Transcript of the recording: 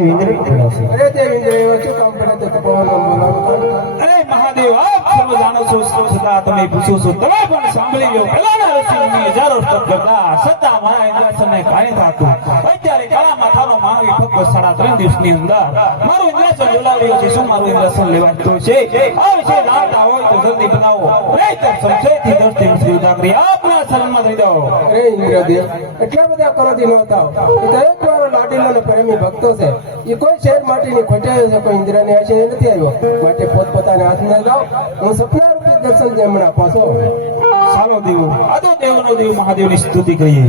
દેવ ઇન્દ્ર બોલાવશે. અરે દેવ ઇન્દ્ર એવા શું કામ પડે તો પવન બોલાવો. અરે મહાદેવ આપ સર્વ જાણો છો સદા તમે પૂછો છો તમે પણ સાંભળી લો પેલાના ઋષિમુનિ હજારો તપ કરતા છતાં મારા ઇન્દ્રાસનને કાંઈ થાતું. અત્યારે કાળા માથાનો માનવી ફક્ત 3.5 દિવસની અંદર મારું ઇન્દ્રાસન બોલાવ્યું છે. શું મારું ઇન્દ્રાસન લેવાતું છે? આ વિશે જાણતા હોય તો જલ્દી બનાવો. નહીંતર સંશયથી 10 દિવસની ઉદાગરી આપના શરણમાં થઈ જાઓ. અરે ઇન્દ્રદેવ એટલા બધા કરોથી ન થાવ. એ તો એક વાર લાડીલો ને પ્રેમી ભક્તો છે. એ કોઈ શહેર માટેની ખોટાયો છે, કોઈ ઇન્દ્રની આશીને નથી આવ્યો. માટે પોતપોતાના હાથમાં જાઓ. હું સપના રૂપી દર્શન જેમણે આપો છો. ચાલો દેવો આ તો દેવનો દેવ મહાદેવની સ્તુતિ કરીએ.